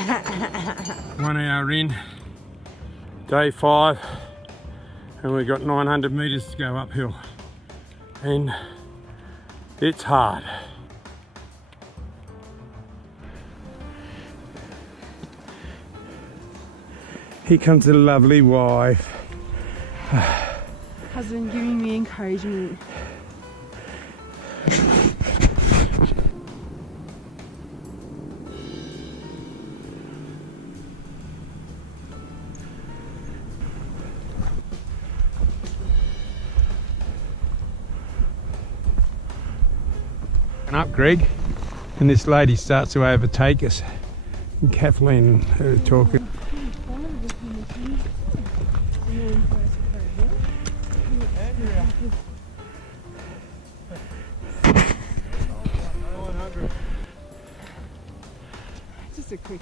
1 hour in, day 5, and we've got 900 metres to go uphill, and it's hard. Here comes the lovely wife. Husband giving me encouragement. Up, Greg, and this lady starts to overtake us, and Kathleen are talking. Just a quick.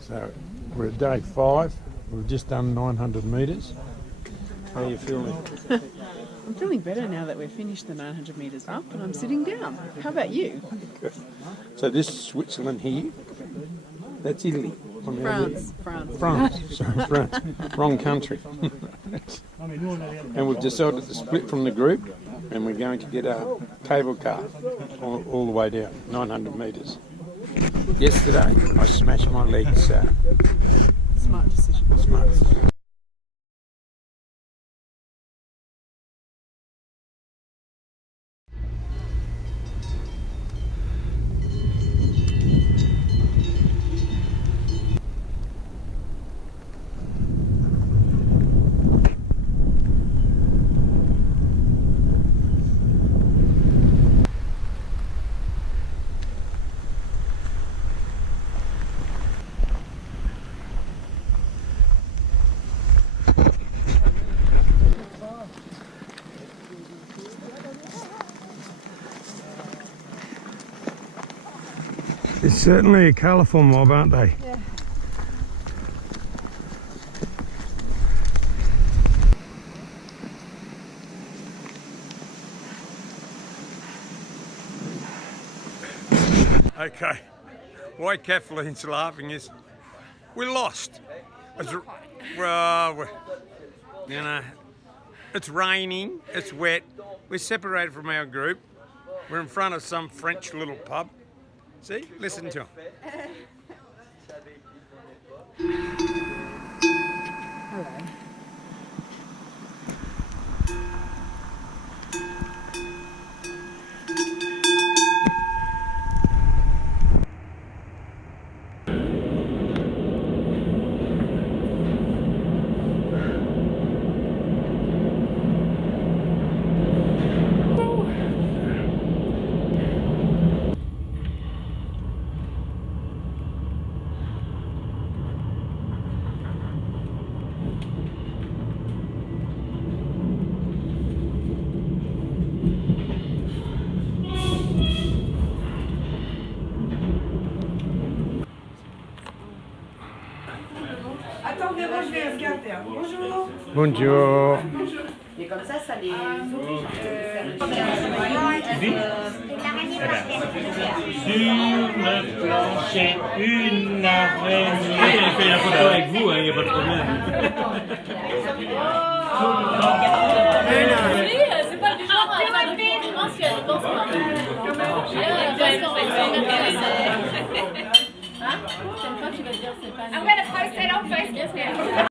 So we're at day 5. We've just done 900 metres. How are you feeling? I'm feeling better now that we've finished the 900 metres up and I'm sitting down. How about you? Good. So this is Switzerland here. That's Italy. France. Sorry, France. Wrong country. And we've decided to split from the group, and we're going to get a cable car all the way down, 900 metres. Yesterday, I smashed my legs. Smart decision. Smart. It's certainly a colourful mob, aren't they? Yeah. Okay, why Kathleen's laughing is we lost. Well, you know, it's raining, it's wet, we're separated from our group, we're in front of some French little pub. See, listen to him. Hello. Attendez, moi je vais regarder. Bonjour. Bonjour. Et comme ça les oblige. Sur le plancher, une araignée. Il fait la photo avec vous, il n'y a pas de problème. C'est pas du genre je pense qu'elle pense pas. Hein? Chaque fois tu vas dire c'est pas. I'm gonna post it on Facebook now.